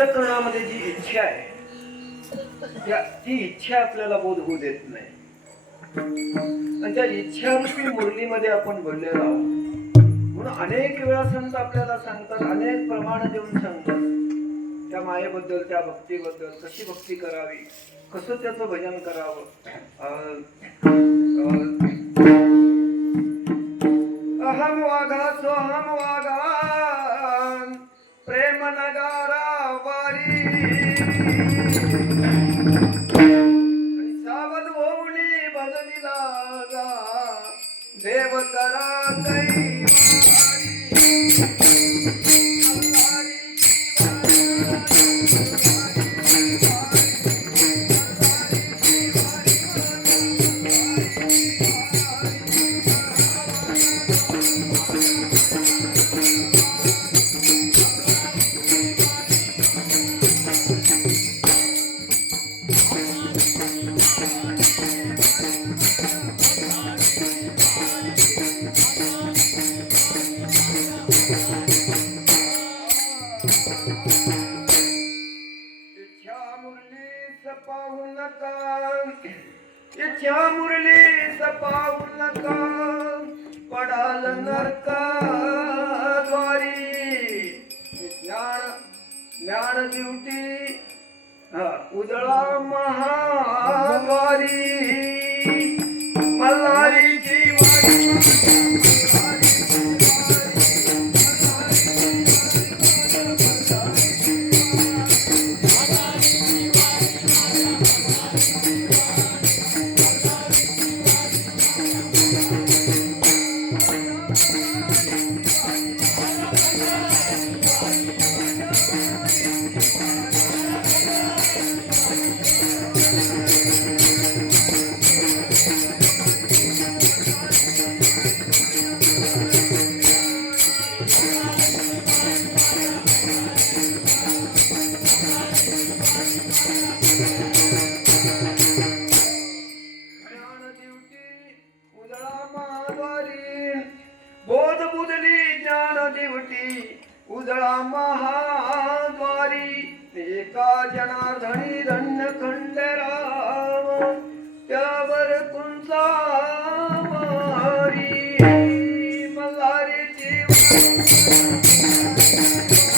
अंतकरणामध्ये जी इच्छा आहे त्या ती इच्छा आपल्याला बोध होऊ देत नाही. आणि त्या इच्छारूपी मुरलीमध्ये आपण भरलेलो आहोत. म्हणून अनेक वेळा संत आपल्याला सांगतात अनेक प्रमाण देऊन सांगतात. त्या मायेबद्दल त्या भक्तीबद्दल कशी भक्ती करावी? कसं त्याचं भजन करावं? पाहू नका. इच्छा मुरली पाहू नका. पडाल नरका द्वारी ज्ञान ज्ञान दिवटी हा, उजळा. मल्हारीची म्हणून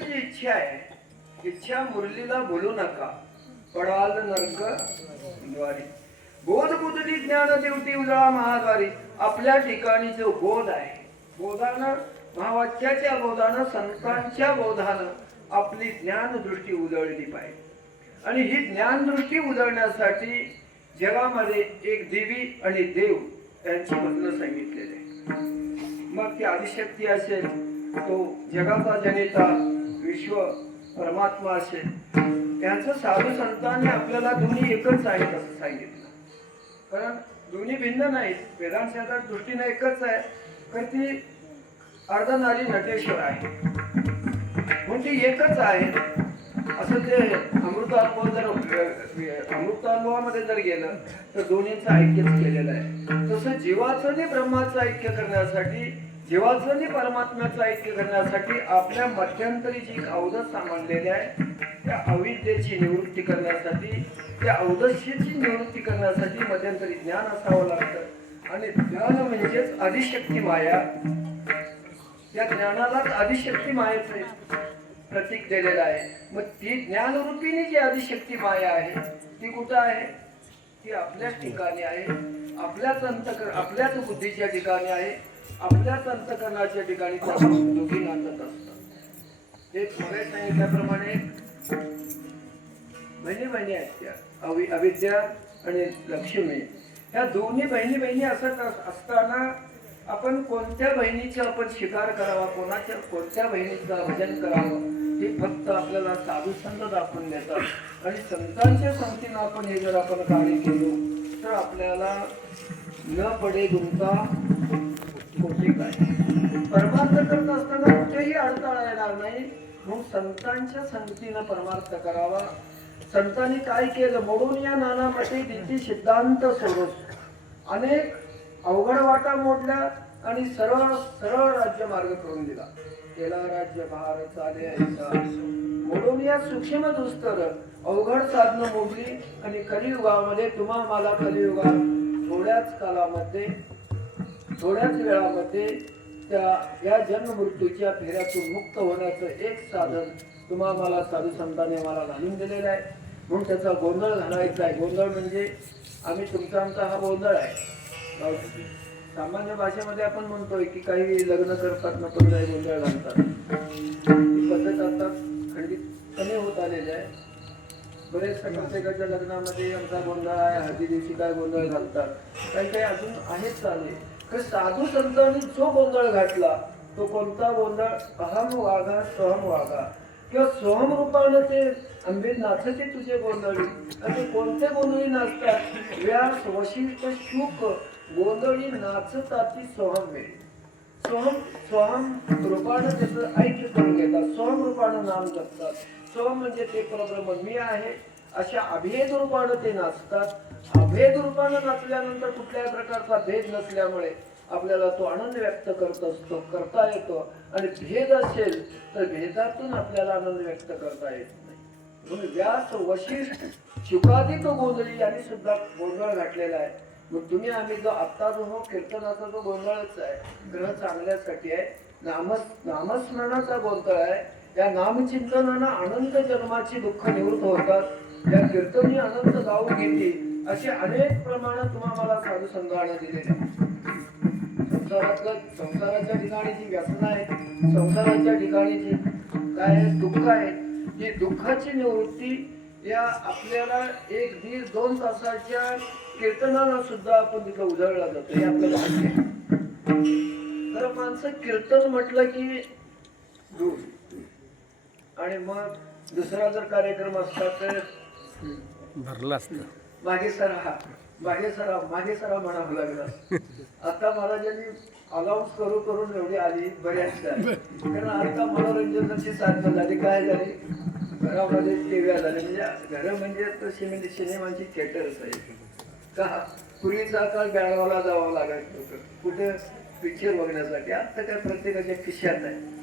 जी इच्छा आहे. इच्छा मुरलीला बोलू नका. पडाल नरक द्वारी. बोध बुद्धली ज्ञान देवती उजळा महाद्वारी. आपल्या ठिकाणी जो बोध आहे बोधानं महावाक्याच्या बोधानं संतांच्या बोधानं आपली ज्ञान दृष्टी उजळली पाहिजे. आणि ही ज्ञान दृष्टी उजळण्यासाठी जगामध्ये एक देवी आणि देव यांची म्हणणं सांगितलेले आहे. मग ती आदिशक्ती असेल तो जगाचा जनिता विश्व परमात्मा असेल यांचं साधू संतांनी आपल्याला दोन्ही एकच आहेत असं सांगितलं. कारण दोन्ही भिन्न नाहीत वेदांच्या दृष्टीने एकच आहे तर ती अर्धनारी नटेश्वर आहे. म्हणून ती एकच आहे. असं ते अमृतानुभव जर अमृत अमृतानुभवामध्ये जर गेलं तर दोन्हीचं ऐक्यच केलेलं आहे. तसं जीवाचं आणि ब्रह्माचं ऐक्य करण्यासाठी जीवाचं आणि परमात्म्याचं ऐक्य करण्यासाठी आपल्या मध्यंतरी जी अवधत सांभाळलेली आहे. त्या अविद्येची निवृत्ती करण्यासाठी त्या अवदस्याची निवृत्ती करण्यासाठी मध्यंतरी ज्ञान असावं लागतं. आणि ज्ञान म्हणजेच अधिशक्ती माया. या ज्ञानालाच अधिशक्ती मायेचं प्रतीक दिलेलं आहे. मग ती ज्ञानरूपीने जी अधिशक्ती माया आहे ती कुठं आहे? ती आपल्याच ठिकाणी आहे. आपल्याच अंतकर आपल्याच बुद्धीच्या ठिकाणी आहे. आपल्याच अंतकरणाच्या ठिकाणी त्या दोघी नांदत असतात. ते मगे सांगितल्याप्रमाणे बहिणी बहिणी आहेत त्या. अवि अविद्या आणि लक्ष्मी ह्या दोन्ही बहिणी बहिणी असत असताना आपण कोणत्या बहिणीचा आपण शिकार करावा कोणाच्या कोणत्या बहिणीचं भजन करावं हे फक्त आपल्याला साधू संत दाखवून देतात. आणि संतांच्या संगतीनं आपण हे जर आपण कार्य केलो तर आपल्याला न पडे गुंता काय परमार्थ करत असताना कुठेही अडथळा येणार नाही. म्हणून संतांच्या संगतीनं परमार्थ करावा. संतांनी काय केलं? म्हणून या नानामध्ये तिची सिद्धांत सोडून अनेक अवघड वाटा मोडल्या आणि सरळ सरळ राज्य मार्ग करून दिला. केला राज्य भारत आले म्हणून या सूक्ष्म दुस्तर अवघड साधनं मोडली आणि कलियुगामध्ये तुम्हा मला कलियुगात थोड्याच कालामध्ये थोड्याच वेळामध्ये त्या या जन्म मृत्यूच्या फेऱ्यातून मुक्त होण्याचं एक साधन तुम्हा मला साधू संतांनी मला घालून दिलेलं आहे. म्हणून त्याचा गोंधळ घालायचा आहे. गोंधळ म्हणजे आम्ही तुमचा आमचा हा गोंधळ आहे. सामान्य भाषेमध्ये आपण म्हणतोय की काही लग्न करतात ना पण काही गोंधळ घालतात. पद्धत आता खंडित कमी होत आलेली आहे. बरेचशा प्रत्येकाच्या लग्नामध्ये आमचा गोंधळ आहे. हळदी दिवशी काय गोंधळ घालतात. काही काही अजून आहेत चाले. तर साधू संतांनी जो गोंधळ घातला तो कोणता गोंधळ अहम वाघा सहम वाघा किंवा सोहम रूपानं ते आंबे नाचते तुझे गोंधळी आणि कोणते गोंधळी नाचतात व्यास वशिष्ठ शुक गोंधळी नाचताती सोहम मे सोहम सोहम रूपानं त्याचं ऐक्य करून घेतात सोहम रूपानं नाम जपतात सोहम म्हणजे ते परब्रह्म मी आहे अशा अभेद रूपानं ते नाचतात. अभेद रूपानं नाचल्यानंतर कुठल्याही प्रकारचा भेद नसल्यामुळे आपल्याला तो आनंद व्यक्त करत असतो करता येतो. आणि भेद असेल तर भेदातून आपल्याला आनंद व्यक्त करता येत नाही. म्हणून व्यास वशिष्ठ शुकाधिक गोंधळी यांनी सुद्धा गोंधळ घातलेला आहे. मग तुम्ही आम्ही जो आत्ता जो हो कीर्तनाचा जो गोंधळच आहे ग्रह चांगल्यासाठी आहे नाम नामस्मरणाचा गोंधळ आहे या नामचिंतनानं आनंद जन्माची दुःख निवृत्त होतात. या कीर्तनी अनंत गाऊ घेते असे अनेक प्रमाणात तुम्हाला साधू संग्रहानं दिलेले संसारातलं संसाराच्या ठिकाणी जी व्यसना आहे संसाराच्या ठिकाणी जी काय आहे, दुःख आहे ही दुःखाची निवृत्ती या आपल्याला एक दीड दोन तासाच्या कीर्तनाला सुद्धा आपण तिथं उजळला जातो हे आपलं भाग्य तर माणसं कीर्तन म्हटलं की दूर. आणि मग दुसरा जर कार्यक्रम असला तर भरलं असतं. मागे सरा मागे सरा मागे सरा म्हणावं लागलं आता महाराजांनी अलाउन्स करू करून एवढी आली बऱ्याचदा कारण आता मनोरंजनाची साधनं झाली काय झाली? घरामध्ये टीव्ही झाले म्हणजे घरं म्हणजे तर म्हणजे सिनेमाची थिएटरच आहे. का पूर्वीचा काळ बेळगावला जावं लागायचं होतं. कुठे पिक्चर बघण्यासाठी. आता काय प्रत्येकाच्या खिशात आहे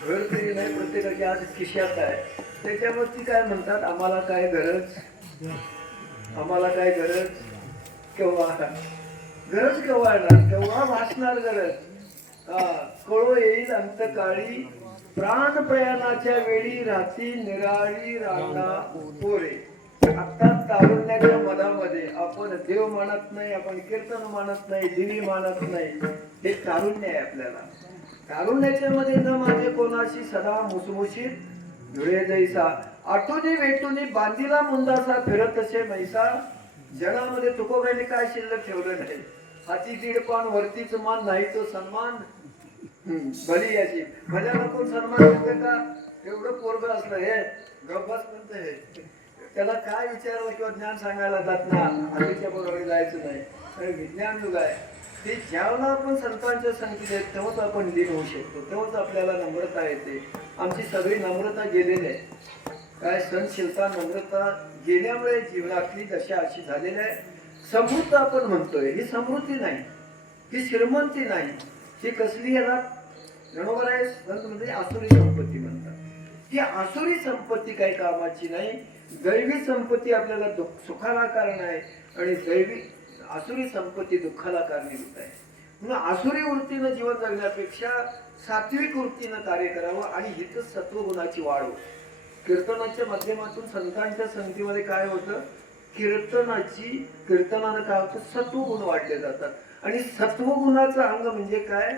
घर तरी नाही प्रत्येकाच्या आज खिशात आहे. त्याच्यावरती काय म्हणतात आम्हाला काय गरज? आम्हाला काय गरज? केव्हा गरज केव्हा येणार? केव्हा भासणार गरज? कळो येईल अंतकाळी प्राण प्रयाणाच्या वेळी रात्री निराळी रांगा पोरे आता तारुण्याच्या मधामध्ये आपण देव मानत नाही आपण कीर्तन मानत नाही देवी मानत नाही. हे तारुण्य आहे आपल्याला. तारुण्याच्या मध्ये न माझे कोणाशी सदा मुसमुशीत धुळे जैसा आठोनी वेटूनी बांधीला मुंदासा फिरत असे मैसा. जगामध्ये तुकोबाईने काय शिल्लक ठेवलं नाही? हाती दीड पान वरतीच मान नाही तो सन्मान. भली याची. माझ्या नको सन्मान देते का? एवढं पोरग असलं हे. गप्पाच म्हणत हे. त्याला काय विचारलं किंवा ज्ञान सांगायला जात ना बरोबर जायचं नाही. आणि विज्ञान युग आहे. ते ज्यावेळेला आपण संतांच्या संगतीत आहेत तेव्हाच आपण लीन होऊ शकतो. तेव्हाच आपल्याला नम्रता येते. आमची सगळी नम्रता गेलेली आहे. काय सहनशीलता नम्रता गेल्यामुळे जीवनातली दशा अशी झालेली आहे. समृद्ध आपण म्हणतोय. ही समृद्धी नाही. ही श्रीमंती नाही. ही कसली याला बरोबर आहे संत म्हणजे आसुरी संपत्ती म्हणतात. ती आसुरी संपत्ती काही कामाची नाही. दैवी संपत्ती आपल्याला दुःख सुखाला कारण आहे आणि दैवी आसुरी संपत्ती दुःखाला कारणीभूत आहे. म्हणून आसुरी वृत्तीनं जीवन जगण्यापेक्षा सात्विक वृत्तीनं कार्य करावं आणि हित सत्वगुणाची वाढ होते कीर्तनाच्या माध्यमातून संतांच्या संगतीमध्ये काय होतं? कीर्तनाची कीर्तनानं काय होतं? सत्वगुण वाढले जातात. आणि सत्वगुणाचं अंग म्हणजे काय?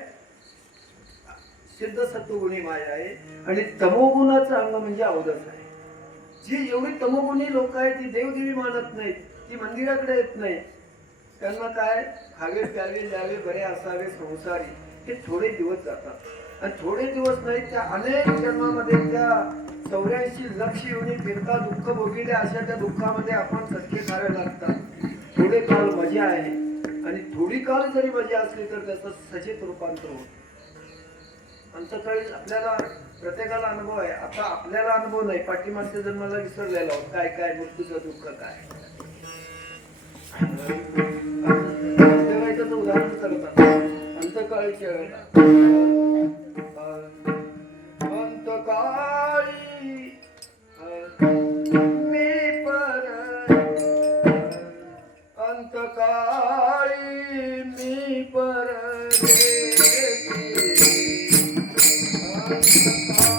सिद्ध सत्वगुणी माया आहे आणि तमोगुणाचं अंग म्हणजे अवदस आहे. जी एवढी तमोगुणी लोक आहेत ती देवदेवी मानत नाहीत ती मंदिराकडे येत नाही त्यांना काय? खावे प्यावे द्यावे बरे असावे संसारी. हे थोडे दिवस जातात. आणि थोडे दिवस नाही त्या अनेक जन्मामध्ये त्या चौऱ्याऐंशी लक्ष येऊन फिरता दुःख भोगिले अशा त्या दुःखामध्ये आपण सत्य खावे लागतात. थोडे काळ मजा आहे. आणि थोडी काळ जरी मजा असली तर त्याचं सचेत रूपांतर होतं. अंतकाळी आपल्याला प्रत्येकाला अनुभव आहे. आता आपल्याला अनुभव नाही. पाठीमागच्या जन्माला विसरलेला आहोत. काय काय मृत्यूचं दुःख काय? उदाहरण करतात अंतकाळीच्या वेळेला Gracias.